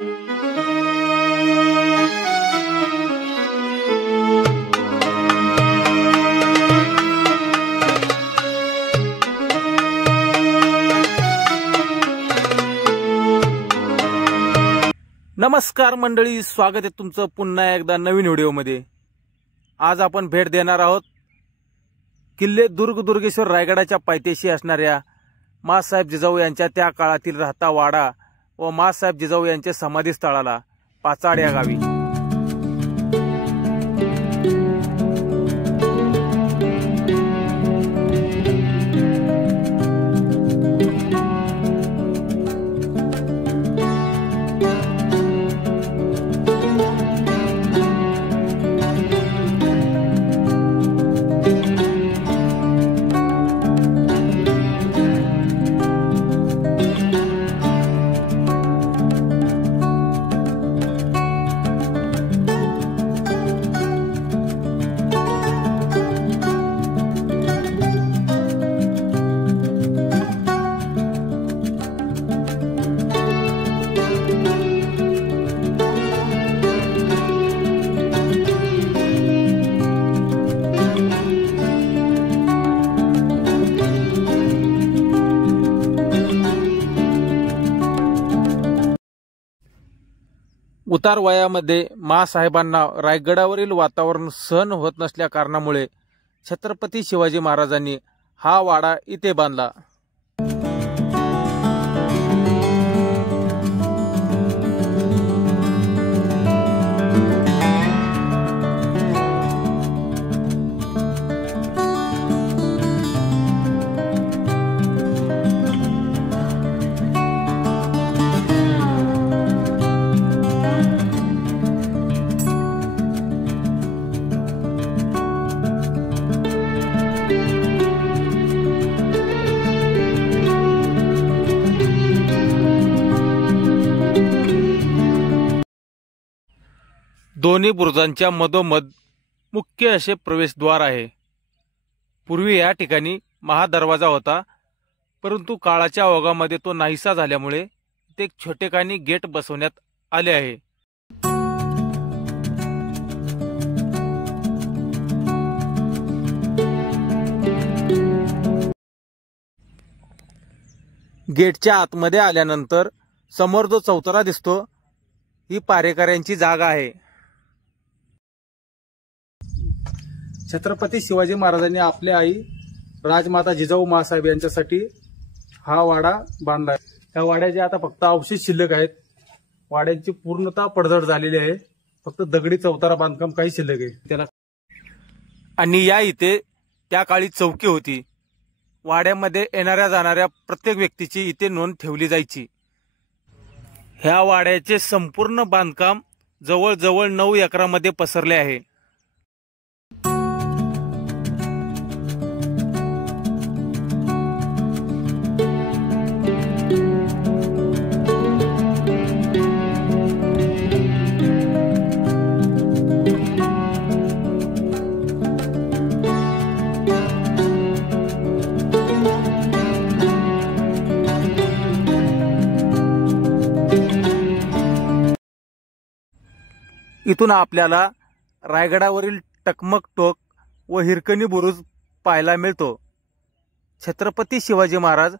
नमस्कार मंडळी, स्वागत आहे तुमचं पुन्हा एकदा नवीन व्हिडिओमध्ये। आज आपण भेट देणार आहोत किल्ले दुर्गेश्वर रायगडाच्या पायथ्याशी असणाऱ्या माँसाहेब जिजाऊ यांच्या त्या काळातील राहता वाडा व माँसाहेब जिजाऊ यांच्या समाधी स्थळाला पाचाड या गावी। उतार वयामध्ये माँसाहेबांना रायगडावरील वातावरण सहन होत नसल्या कारणामुळे छत्रपती शिवाजी महाराजांनी हा वाडा इथे बांधला। दोन्ही बुरुजांच्या मधोमध मुख्य असे प्रवेशद्वार आहे। पूर्वी या ठिकाणी महादरवाजा होता, परंतु काळाच्या ओघामध्ये तो नाहीसा झाल्यामुळे ते एक छोटेखानी गेट बसवण्यात आले आहे। गेटच्या आतमध्ये आल्यानंतर समोर जो चौतरा दिसतो ही पारेकऱ्यांची जागा आहे। छत्रपती शिवाजी महाराजांनी आपल्या आई राजमाता जिजाऊ माँसाहेब यांच्यासाठी हा वाडा बांधला आहे। त्या वाड्याचे आता फक्त अवशेष शिल्लक आहेत। वाड्यांची पूर्णतः पडझड झालेली आहे, फक्त दगडी चौतारा बांधकाम काही शिल्लक आहे त्याला। आणि या इथे त्या काळी चौकी होती। वाड्यामध्ये येणाऱ्या जाणाऱ्या प्रत्येक व्यक्तीची इथे नोंद ठेवली जायची। ह्या वाड्याचे संपूर्ण बांधकाम जवळजवळ 9 एकरामध्ये पसरले आहे। इथून आपल्याला रायगडावरील टकमक टोक व हिरकणी बुरुज पाहायला मिळतो। छत्रपती शिवाजी महाराज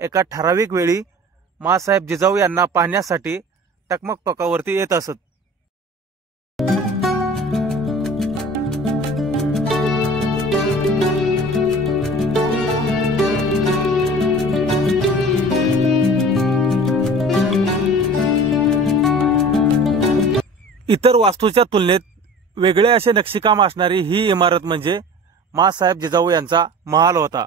एका ठराविक वेळी माँसाहेब जिजाऊ यांना पाहण्यासाठी टकमक टोकावरती येत असत। इतर वास्तूच्या तुलनेत वेगळे असे नक्षीकाम असणारी ही इमारत म्हणजे माँसाहेब जिजाऊ यांचा महाल होता।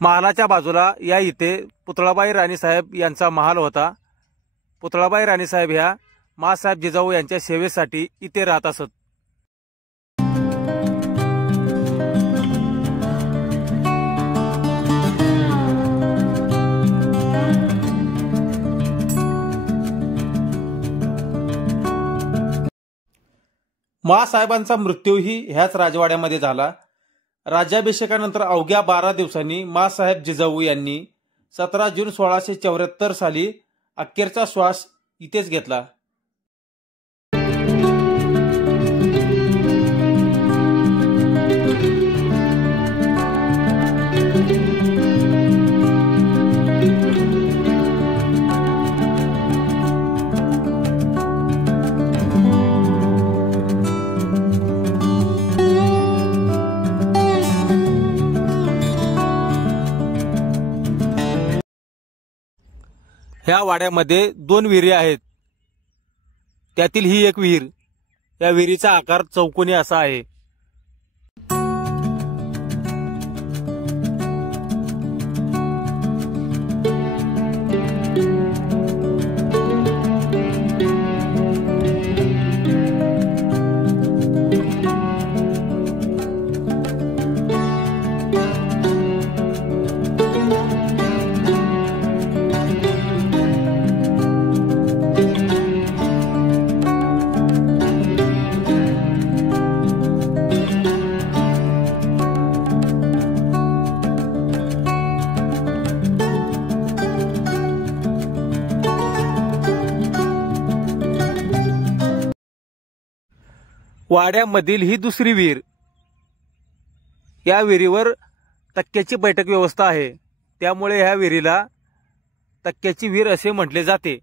महालाच्या बाजूला या इथे पुतळाबाई राणीसाहेब यांचा महाल होता। पुतळाबाई राणीसाहेब ह्या माँसाहेब जिजाऊ यांच्या सेवेसाठी इथे राहत असत। माँसाहेबांचा मृत्यूही ह्याच राजवाड्यामध्ये झाला। राज्याभिषेकानंतर अवघ्या 12 दिवसांनी माँसाहेब जिजाऊ यांनी 17 जून 1674 साली अखेरचा श्वास इथेच घेतला। ह्या वाड्यामध्ये 2 विहिरी आहेत, त्यातील ही एक विहीर। या विहिरीचा आकार चौकोनी असा आहे। वाड्यामधील ही दुसरी विहीर। या विहिरीवर तक्क्याची बैठक व्यवस्था आहे, त्यामुळे ह्या विहिरीला तक्क्याची विहीर असे म्हटले जाते।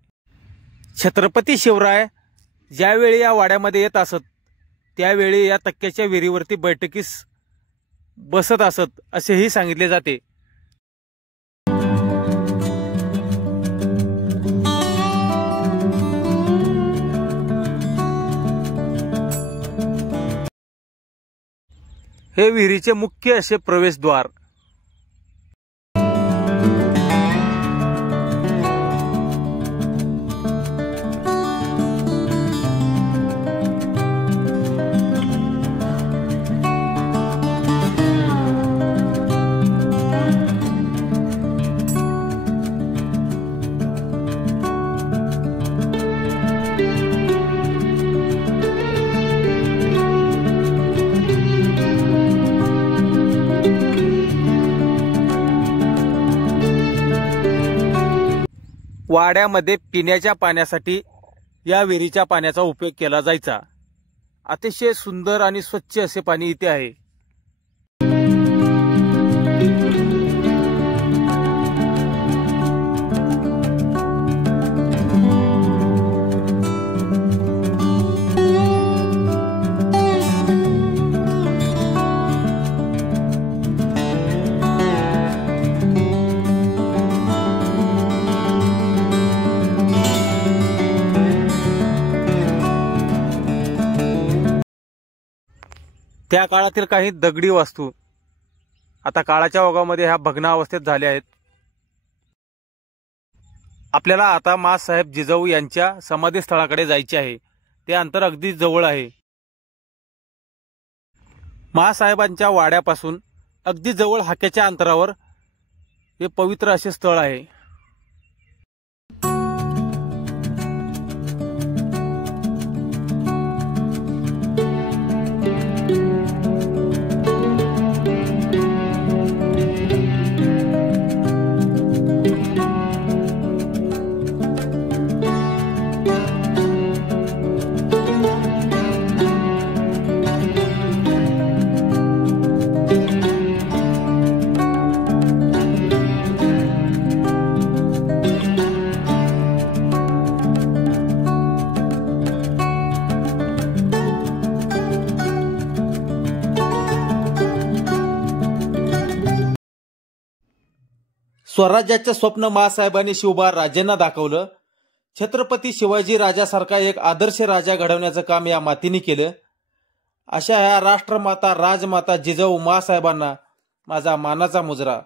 छत्रपती शिवराय ज्यावेळी या वाड्यामध्ये येत असत त्यावेळी या तक्क्याच्या विहिरीवरती बैठकीस बसत असत असेही सांगितले जाते। हे विहिरीचे मुख्य असे प्रवेशद्वार। वाड्यामध्ये पिण्याच्या पाण्यासाठी या विहिरीच्या पाण्याचा उपयोग केला जायचा। अतिशय सुंदर आणि स्वच्छ असे पाणी इथे आहे। त्या काळातील काही दगडी वास्तू आता काळाच्या ओघामध्ये ह्या भग्नावस्थेत झाल्या आहेत। आपल्याला आता माँसाहेब जिजाऊ यांच्या समाधीस्थळाकडे जायचे आहे। ते अंतर अगदी जवळ आहे। माँसाहेबांच्या वाड्यापासून अगदी जवळ हाकेच्या अंतरावर हे पवित्र असे स्थळ आहे। स्वराज्याचे स्वप्न माँसाहेबांनी शिवबा राजेंना दाखवलं। छत्रपती शिवाजी राजासारखा एक आदर्श राजा घडवण्याचं काम या मातीने केलं। अशा ह्या राष्ट्रमाता राजमाता जिजाऊ माँसाहेबांना माझा मानाचा मुजरा।